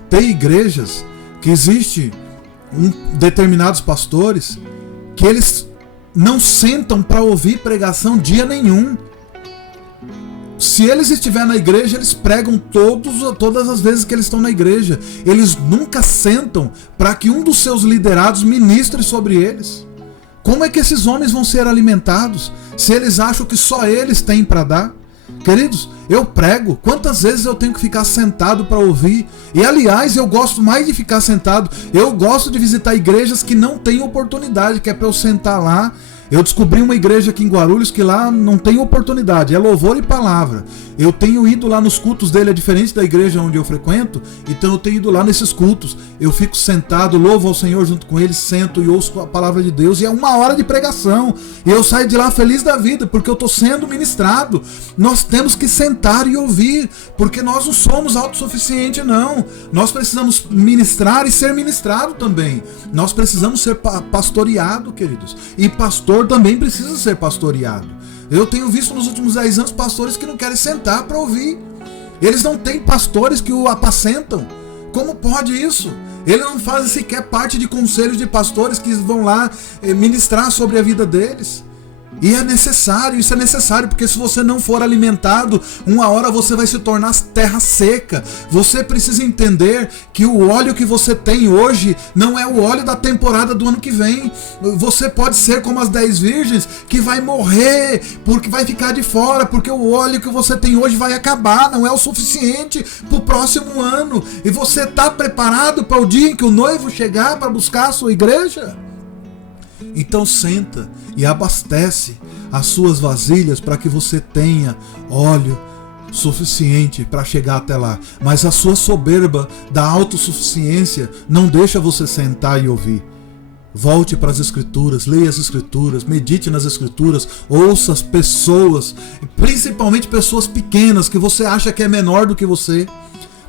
Tem igrejas que existe determinados pastores que eles não sentam para ouvir pregação dia nenhum. Se eles estiverem na igreja, eles pregam todas as vezes que eles estão na igreja. Eles nunca sentam para que um dos seus liderados ministre sobre eles. Como é que esses homens vão ser alimentados se eles acham que só eles têm para dar? Queridos, eu prego, quantas vezes eu tenho que ficar sentado para ouvir? E aliás, eu gosto mais de ficar sentado. Eu gosto de visitar igrejas que não têm oportunidade, que é para eu sentar lá. Eu descobri uma igreja aqui em Guarulhos que lá não tem oportunidade, é louvor e palavra. Eu tenho ido lá nos cultos dele, é diferente da igreja onde eu frequento, então eu tenho ido lá nesses cultos. Eu fico sentado, louvo ao Senhor junto com ele, sento e ouço a palavra de Deus, e é 1 hora de pregação. E eu saio de lá feliz da vida, porque eu estou sendo ministrado. Nós temos que sentar e ouvir, porque nós não somos autossuficientes, não. Nós precisamos ministrar e ser ministrado também. Nós precisamos ser pastoreado, queridos. E pastor também precisa ser pastoreado. Eu tenho visto nos últimos 10 anos pastores que não querem sentar para ouvir. Eles não têm pastores que o apacentam. Como pode isso? Eles não fazem sequer parte de conselhos de pastores que vão lá ministrar sobre a vida deles. E é necessário, isso é necessário, porque se você não for alimentado, 1 hora você vai se tornar terra seca. Você precisa entender que o óleo que você tem hoje não é o óleo da temporada do ano que vem. Você pode ser como as 10 virgens que vai morrer, porque vai ficar de fora, porque o óleo que você tem hoje vai acabar, não é o suficiente para o próximo ano. E você está preparado para o dia em que o noivo chegar para buscar a sua igreja? Então senta e abastece as suas vasilhas para que você tenha óleo suficiente para chegar até lá. Mas a sua soberba da autossuficiência não deixa você sentar e ouvir. Volte para as Escrituras, leia as Escrituras, medite nas Escrituras, ouça as pessoas, principalmente pessoas pequenas que você acha que é menor do que você,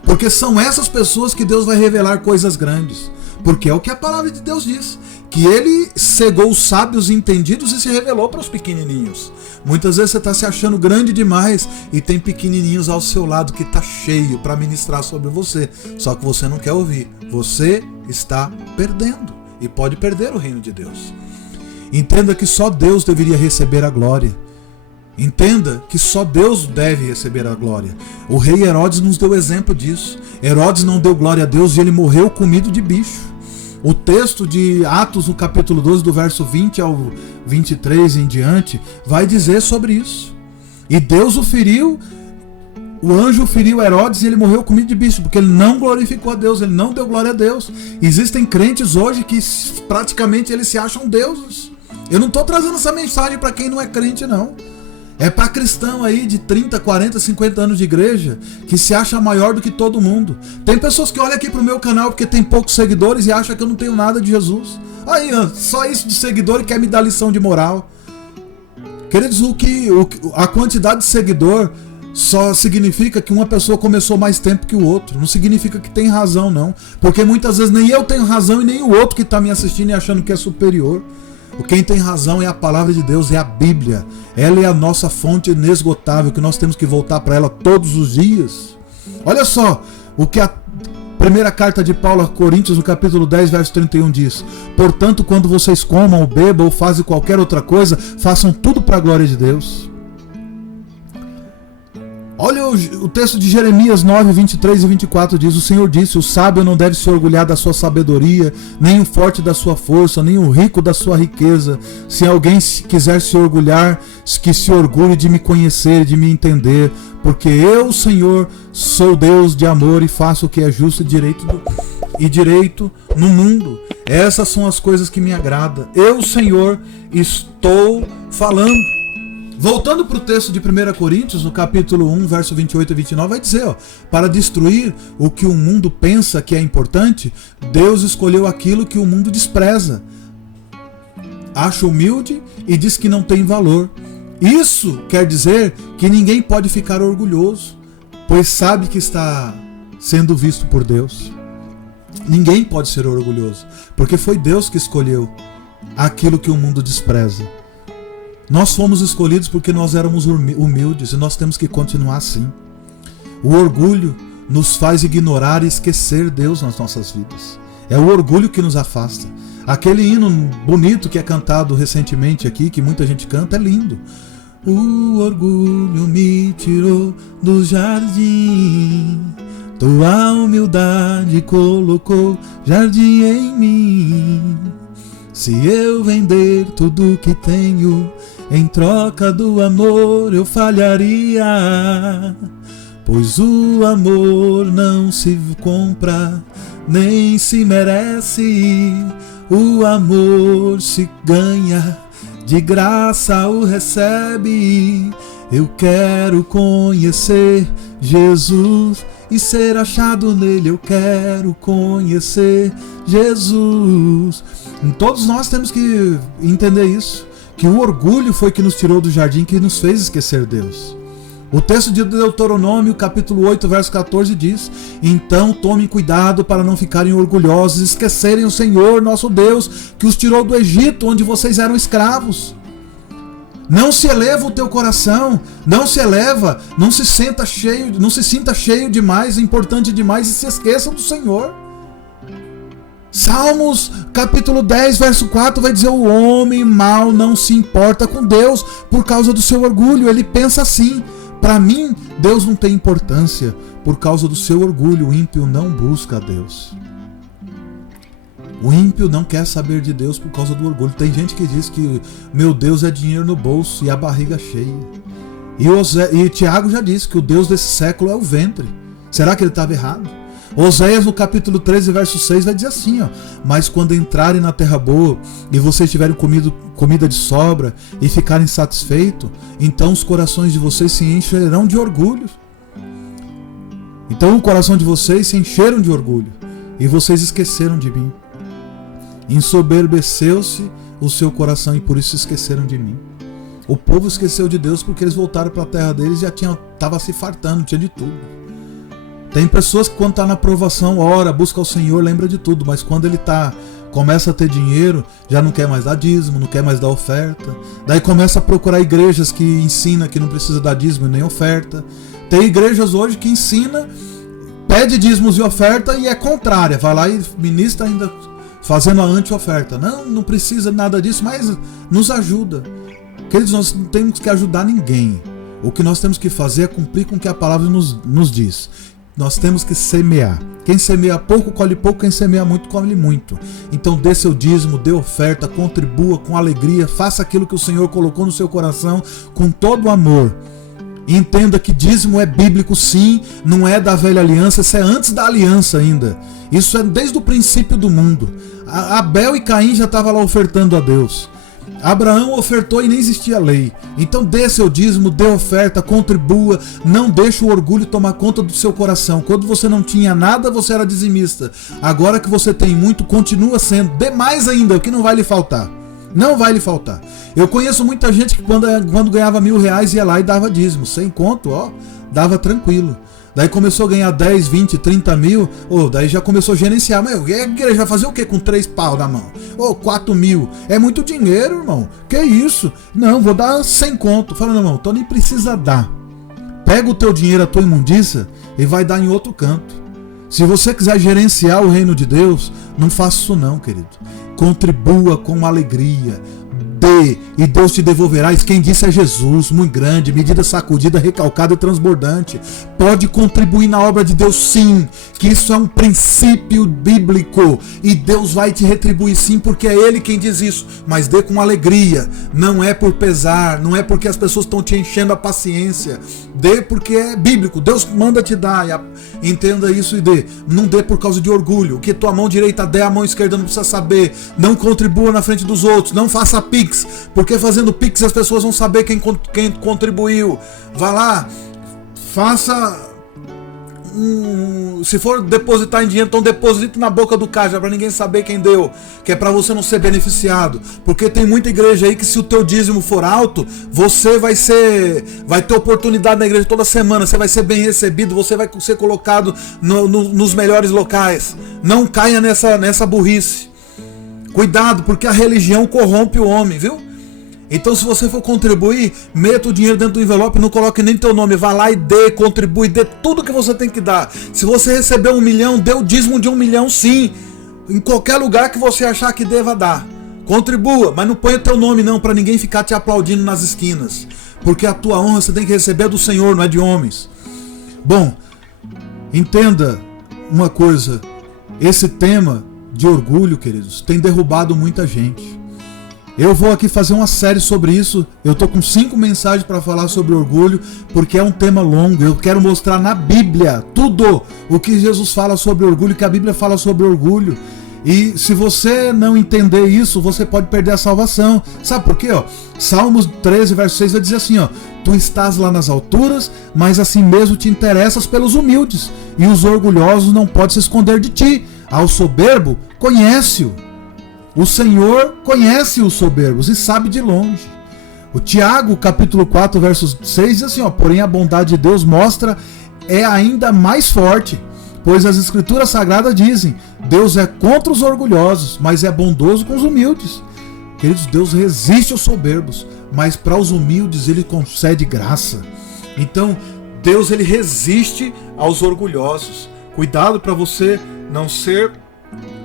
porque são essas pessoas que Deus vai revelar coisas grandes. Porque é o que a palavra de Deus diz, que ele cegou os sábios e entendidos e se revelou para os pequenininhos. Muitas vezes você está se achando grande demais e tem pequenininhos ao seu lado que está cheio para ministrar sobre você, só que você não quer ouvir. Você está perdendo e pode perder o reino de Deus. Entenda que só Deus deveria receber a glória. Entenda que só Deus deve receber a glória. O rei Herodes nos deu exemplo disso. Herodes não deu glória a Deus e ele morreu comido de bicho. O texto de Atos, no capítulo 12, do verso 20 ao 23 em diante, vai dizer sobre isso. E Deus o feriu, o anjo feriu Herodes e ele morreu comido de bicho, porque ele não glorificou a Deus, ele não deu glória a Deus. Existem crentes hoje que praticamente eles se acham deuses. Eu não estou trazendo essa mensagem para quem não é crente, não. É para cristão aí de 30, 40, 50 anos de igreja que se acha maior do que todo mundo. Tem pessoas que olham aqui pro meu canal porque tem poucos seguidores e acham que eu não tenho nada de Jesus. Aí, só isso de seguidor e quer me dar lição de moral. Queridos, a quantidade de seguidor só significa que uma pessoa começou mais tempo que o outro. Não significa que tem razão, não. Porque muitas vezes nem eu tenho razão e nem o outro que está me assistindo e achando que é superior. Quem tem razão é a palavra de Deus, é a Bíblia. Ela é a nossa fonte inesgotável, que nós temos que voltar para ela todos os dias. Olha só o que a primeira carta de Paulo a Coríntios, no capítulo 10, verso 31 diz: portanto, quando vocês comam ou bebam ou fazem qualquer outra coisa, façam tudo para a glória de Deus. Olha o texto de Jeremias 9, 23 e 24 diz: o Senhor disse, o sábio não deve se orgulhar da sua sabedoria, nem o forte da sua força, nem o rico da sua riqueza. Se alguém quiser se orgulhar, que se orgulhe de me conhecer e de me entender, porque eu, Senhor, sou Deus de amor e faço o que é justo e direito no mundo. Essas são as coisas que me agradam. Eu, Senhor, estou falando. Voltando para o texto de 1 Coríntios, no capítulo 1, verso 28 e 29, vai dizer, para destruir o que o mundo pensa que é importante, Deus escolheu aquilo que o mundo despreza, acha humilde e diz que não tem valor. Isso quer dizer que ninguém pode ficar orgulhoso, pois sabe que está sendo visto por Deus. Ninguém pode ser orgulhoso, porque foi Deus que escolheu aquilo que o mundo despreza. Nós fomos escolhidos porque nós éramos humildes e nós temos que continuar assim. O orgulho nos faz ignorar e esquecer Deus nas nossas vidas. É o orgulho que nos afasta. Aquele hino bonito que é cantado recentemente aqui, que muita gente canta, é lindo. O orgulho me tirou do jardim, tua humildade colocou jardim em mim. Se eu vender tudo que tenho, em troca do amor eu falharia, pois o amor não se compra, nem se merece. O amor se ganha, de graça o recebe. Eu quero conhecer Jesus e ser achado nele. Eu quero conhecer Jesus. Todos nós temos que entender isso, que o orgulho foi que nos tirou do jardim, que nos fez esquecer Deus. O texto de Deuteronômio, capítulo 8, verso 14 diz: então tomem cuidado para não ficarem orgulhosos, esquecerem o Senhor, nosso Deus, que os tirou do Egito, onde vocês eram escravos. Não se eleva o teu coração, não se eleva, não se sinta cheio demais, importante demais, e se esqueça do Senhor. Salmos capítulo 10, verso 4 vai dizer: o homem mau não se importa com Deus por causa do seu orgulho. Ele pensa assim: para mim Deus não tem importância. Por causa do seu orgulho, o ímpio não busca a Deus. O ímpio não quer saber de Deus por causa do orgulho. Tem gente que diz que meu Deus é dinheiro no bolso e a barriga cheia. E Tiago já disse que o Deus desse século é o ventre. Será que ele estava errado? Oséias, no capítulo 13, verso 6, vai dizer assim: mas quando entrarem na terra boa e vocês tiverem comida de sobra e ficarem satisfeitos, então os corações de vocês se encherão de orgulho. Então o coração de vocês se encheram de orgulho e vocês esqueceram de mim. Ensoberbeceu-se o seu coração e por isso esqueceram de mim. O povo esqueceu de Deus porque eles voltaram para a terra deles e já estava se fartando, tinha de tudo. Tem pessoas que quando está na provação, ora, busca o Senhor, lembra de tudo, mas quando ele começa a ter dinheiro, já não quer mais dar dízimo, não quer mais dar oferta. Daí começa a procurar igrejas que ensinam que não precisa dar dízimo nem oferta. Tem igrejas hoje que ensina, pede dízimos e oferta e é contrária, vai lá e ministra ainda fazendo a anti-oferta. Não precisa nada disso, mas nos ajuda. Queridos, nós não temos que ajudar ninguém. O que nós temos que fazer é cumprir com o que a palavra nos diz. Nós temos que semear. Quem semeia pouco, colhe pouco. Quem semeia muito, colhe muito. Então dê seu dízimo, dê oferta, contribua com alegria. Faça aquilo que o Senhor colocou no seu coração com todo o amor. Entenda que dízimo é bíblico sim, não é da velha aliança, isso é antes da aliança ainda. Isso é desde o princípio do mundo. Abel e Caim já estavam lá ofertando a Deus. Abraão ofertou e nem existia lei. Então dê seu dízimo, dê oferta, contribua. Não deixe o orgulho tomar conta do seu coração. Quando você não tinha nada, você era dizimista. Agora que você tem muito, continua sendo. Dê mais ainda, o que não vai lhe faltar. Não vai lhe faltar. Eu conheço muita gente que quando ganhava R$1.000 ia lá e dava dízimo. Sem conto, dava tranquilo. Daí começou a ganhar 10, 20, 30 mil, daí já começou a gerenciar. Mas a igreja vai fazer o que com 3 pau na mão? 4 mil. É muito dinheiro, irmão. Que isso? Não, vou dar 100 conto. Fala, não, irmão, então nem precisa dar. Pega o teu dinheiro, a tua imundícia, e vai dar em outro canto. Se você quiser gerenciar o reino de Deus, não faça isso não, querido. Contribua com alegria. Dê, e Deus te devolverá. Quem disse é Jesus, muito grande, medida sacudida, recalcada e transbordante. Pode contribuir na obra de Deus, sim, que isso é um princípio bíblico, e Deus vai te retribuir, sim, porque é Ele quem diz isso. Mas dê com alegria, não é por pesar, não é porque as pessoas estão te enchendo a paciência. Dê porque é bíblico, Deus manda te dar, entenda isso e dê. Não dê por causa de orgulho, que tua mão direita dê, a mão esquerda não precisa saber. Não contribua na frente dos outros, não faça pix, porque fazendo pix as pessoas vão saber quem contribuiu. Vá lá, faça se for depositar em dinheiro, então deposite na boca do caixa para ninguém saber quem deu, que é para você não ser beneficiado. Porque tem muita igreja aí que se o teu dízimo for alto, você vai ter oportunidade na igreja toda semana, você vai ser bem recebido, você vai ser colocado nos melhores locais. Não caia nessa burrice. Cuidado, porque a religião corrompe o homem, viu? Então, se você for contribuir, meta o dinheiro dentro do envelope, não coloque nem teu nome, vá lá e dê, contribui, dê tudo que você tem que dar. Se você receber 1 milhão, dê o dízimo de 1 milhão, sim, em qualquer lugar que você achar que deva dar. Contribua, mas não ponha teu nome não, para ninguém ficar te aplaudindo nas esquinas, porque a tua honra você tem que receber do Senhor, não é de homens. Bom, entenda uma coisa, esse tema de orgulho, queridos, tem derrubado muita gente. Eu vou aqui fazer uma série sobre isso. Eu tô com 5 mensagens para falar sobre orgulho, porque é um tema longo. Eu quero mostrar na Bíblia tudo o que Jesus fala sobre orgulho, que a Bíblia fala sobre orgulho. E se você não entender isso, você pode perder a salvação. Sabe por quê? Salmos 13, verso 6 vai dizer assim, tu estás lá nas alturas, mas assim mesmo te interessas pelos humildes, e os orgulhosos não podem se esconder de ti. Ao soberbo, conhece-o. O Senhor conhece os soberbos e sabe de longe. O Tiago, capítulo 4, verso 6, diz assim, porém a bondade de Deus é ainda mais forte, pois as escrituras sagradas dizem, Deus é contra os orgulhosos, mas é bondoso com os humildes. Queridos, Deus resiste aos soberbos, mas para os humildes Ele concede graça. Então, Deus ele resiste aos orgulhosos. Cuidado para você não ser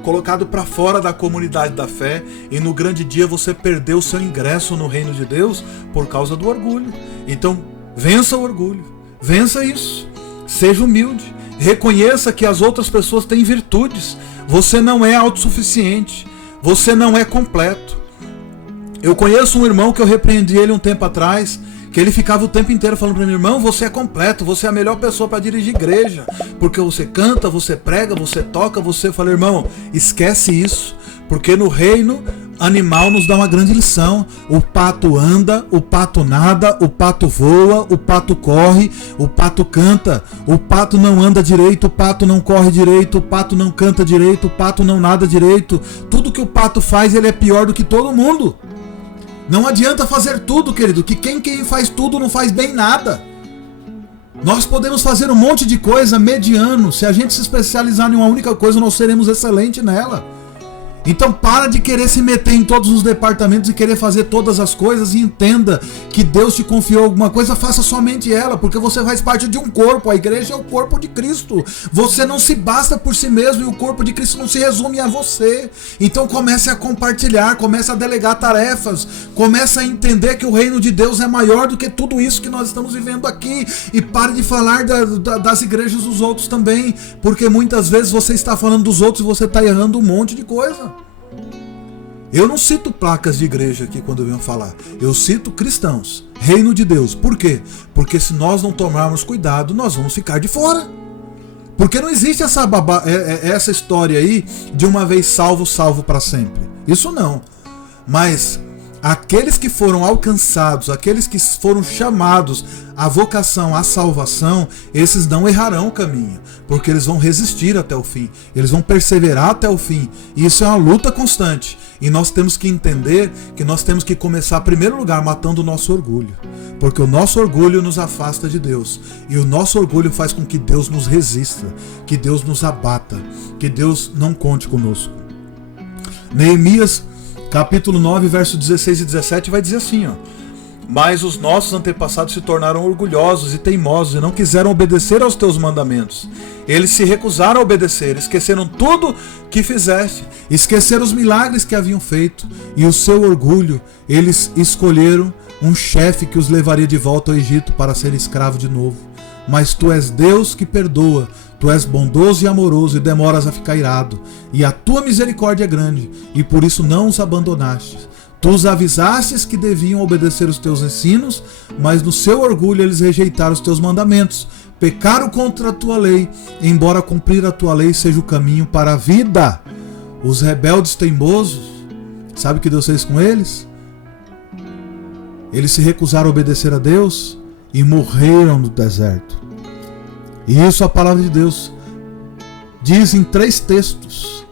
colocado para fora da comunidade da fé e no grande dia você perdeu o seu ingresso no reino de Deus por causa do orgulho. Então, vença o orgulho, vença isso, seja humilde, reconheça que as outras pessoas têm virtudes, você não é autossuficiente, você não é completo. Eu conheço um irmão que eu repreendi ele um tempo atrás, que ele ficava o tempo inteiro falando para mim, irmão, você é completo, você é a melhor pessoa para dirigir igreja, porque você canta, você prega, você toca, você fala, irmão, esquece isso, porque no reino animal nos dá uma grande lição. O pato anda, o pato nada, o pato voa, o pato corre, o pato canta, o pato não anda direito, o pato não corre direito, o pato não canta direito, o pato não nada direito. Tudo que o pato faz, ele é pior do que todo mundo. Não adianta fazer tudo, querido, que quem faz tudo não faz bem nada. Nós podemos fazer um monte de coisa mediano. Se a gente se especializar em uma única coisa, nós seremos excelentes nela. Então para de querer se meter em todos os departamentos e querer fazer todas as coisas, e entenda que Deus te confiou alguma coisa, faça somente ela, porque você faz parte de um corpo, a igreja é o corpo de Cristo. Você não se basta por si mesmo e o corpo de Cristo não se resume a você. Então comece a compartilhar, comece a delegar tarefas, comece a entender que o reino de Deus é maior do que tudo isso que nós estamos vivendo aqui, e pare de falar das igrejas dos outros também, porque muitas vezes você está falando dos outros e você está errando um monte de coisa. Eu não cito placas de igreja aqui quando eu venho falar. Eu cito cristãos, reino de Deus. Por quê? Porque se nós não tomarmos cuidado, nós vamos ficar de fora. Porque não existe essa história aí de uma vez salvo, salvo para sempre. Isso não. Mas aqueles que foram alcançados, aqueles que foram chamados à vocação, à salvação, esses não errarão o caminho, porque eles vão resistir até o fim, eles vão perseverar até o fim. E isso é uma luta constante. E nós temos que entender que nós temos que começar, em primeiro lugar, matando o nosso orgulho, porque o nosso orgulho nos afasta de Deus, e o nosso orgulho faz com que Deus nos resista, que Deus nos abata, que Deus não conte conosco. Neemias capítulo 9, versos 16 e 17 vai dizer assim, ó: mas os nossos antepassados se tornaram orgulhosos e teimosos e não quiseram obedecer aos teus mandamentos. Eles se recusaram a obedecer, esqueceram tudo que fizeste, esqueceram os milagres que haviam feito, e o seu orgulho, eles escolheram um chefe que os levaria de volta ao Egito para ser escravo de novo. Mas tu és Deus que perdoa, tu és bondoso e amoroso e demoras a ficar irado, e a tua misericórdia é grande, e por isso não os abandonaste. Tu os avisastes que deviam obedecer os teus ensinos, mas no seu orgulho eles rejeitaram os teus mandamentos, pecaram contra a tua lei, embora cumprir a tua lei seja o caminho para a vida. Os rebeldes teimosos, sabe o que Deus fez com eles? Eles se recusaram a obedecer a Deus e morreram no deserto. E isso a palavra de Deus diz em 3 textos.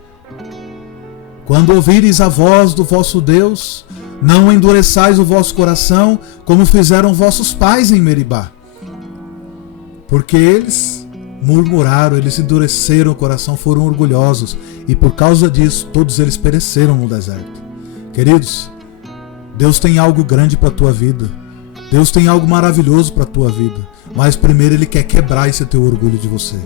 Quando ouvires a voz do vosso Deus, não endureçais o vosso coração, como fizeram vossos pais em Meribá. Porque eles murmuraram, eles endureceram o coração, foram orgulhosos, e por causa disso, todos eles pereceram no deserto. Queridos, Deus tem algo grande para a tua vida. Deus tem algo maravilhoso para a tua vida. Mas primeiro Ele quer quebrar esse teu orgulho de você.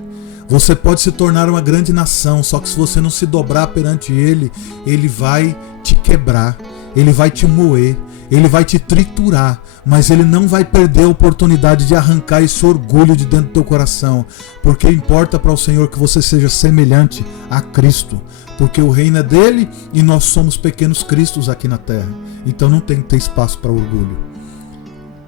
Você pode se tornar uma grande nação, só que se você não se dobrar perante Ele, Ele vai te quebrar, Ele vai te moer, Ele vai te triturar, mas Ele não vai perder a oportunidade de arrancar esse orgulho de dentro do teu coração, porque importa para o Senhor que você seja semelhante a Cristo, porque o reino é dele e nós somos pequenos cristos aqui na terra, então não tem que ter espaço para orgulho.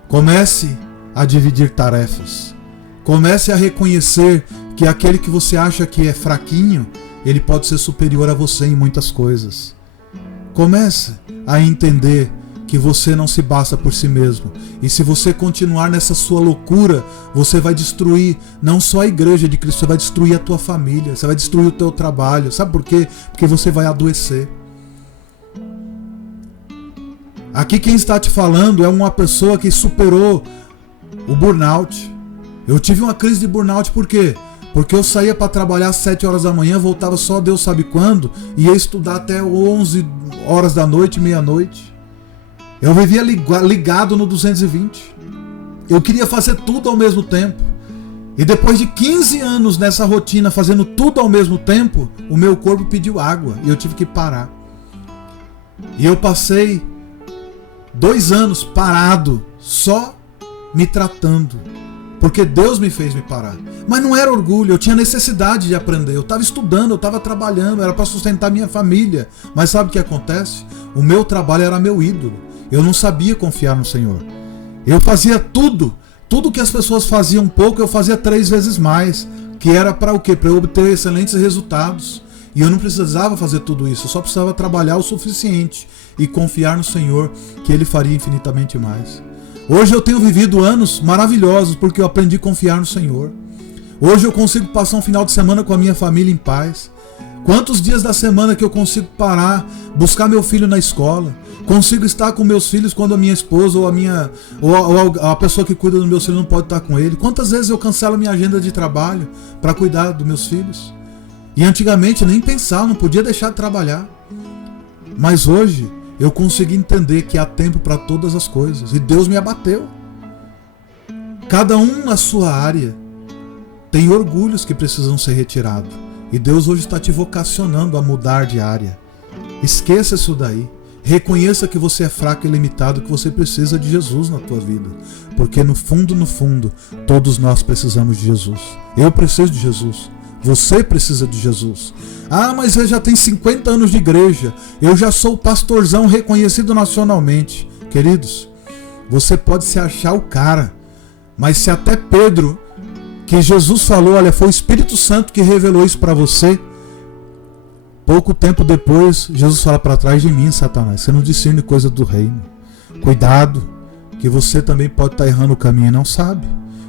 Comece a dividir tarefas, comece a reconhecer que aquele que você acha que é fraquinho, ele pode ser superior a você em muitas coisas. Comece a entender que você não se basta por si mesmo. E se você continuar nessa sua loucura, você vai destruir não só a igreja de Cristo, você vai destruir a tua família, você vai destruir o teu trabalho. Sabe por quê? Porque você vai adoecer. Aqui quem está te falando é uma pessoa que superou o burnout. Eu tive uma crise de burnout por quê? Porque eu saía para trabalhar às 7 horas da manhã, voltava só Deus sabe quando, e ia estudar até 11 horas da noite, meia-noite. Eu vivia ligado no 220. Eu queria fazer tudo ao mesmo tempo. E depois de 15 anos nessa rotina, fazendo tudo ao mesmo tempo, o meu corpo pediu água e eu tive que parar. E eu passei 2 anos parado, só me tratando. Porque Deus me fez me parar. Mas não era orgulho, eu tinha necessidade de aprender. Eu estava estudando, eu estava trabalhando, era para sustentar minha família. Mas sabe o que acontece? O meu trabalho era meu ídolo. Eu não sabia confiar no Senhor. Eu fazia tudo que as pessoas faziam pouco, eu fazia 3 vezes mais. Que era para o quê? Para eu obter excelentes resultados. E eu não precisava fazer tudo isso, eu só precisava trabalhar o suficiente e confiar no Senhor, que Ele faria infinitamente mais. Hoje eu tenho vivido anos maravilhosos porque eu aprendi a confiar no Senhor. Hoje eu consigo passar um final de semana com a minha família em paz. Quantos dias da semana que eu consigo parar, buscar meu filho na escola, consigo estar com meus filhos quando a minha esposa ou a pessoa que cuida dos meus filhos não pode estar com ele. Quantas vezes eu cancelo a minha agenda de trabalho para cuidar dos meus filhos? E antigamente nem pensar, não podia deixar de trabalhar. Mas hoje eu consegui entender que há tempo para todas as coisas. E Deus me abateu. Cada um na sua área tem orgulhos que precisam ser retirados. E Deus hoje está te vocacionando a mudar de área. Esqueça isso daí. Reconheça que você é fraco e limitado, que você precisa de Jesus na tua vida. Porque no fundo, todos nós precisamos de Jesus. Eu preciso de Jesus. Você precisa de Jesus. Ah, mas eu já tenho 50 anos de igreja. Eu já sou pastorzão reconhecido nacionalmente. Queridos, você pode se achar o cara. Mas se até Pedro, que Jesus falou, olha, foi o Espírito Santo que revelou isso para você. Pouco tempo depois, Jesus fala: para trás de mim, Satanás, você não discerne coisa do reino. Cuidado, que você também pode estar errando o caminho e não sabe.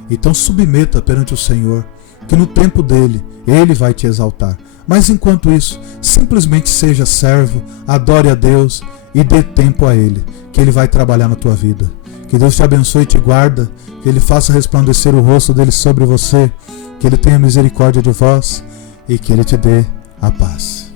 Então submeta perante o Senhor, que no tempo dele, ele vai te exaltar. Mas enquanto isso, simplesmente seja servo, adore a Deus e dê tempo a ele, que ele vai trabalhar na tua vida. Que Deus te abençoe e te guarda, que ele faça resplandecer o rosto dele sobre você, que ele tenha misericórdia de vós e que ele te dê a paz.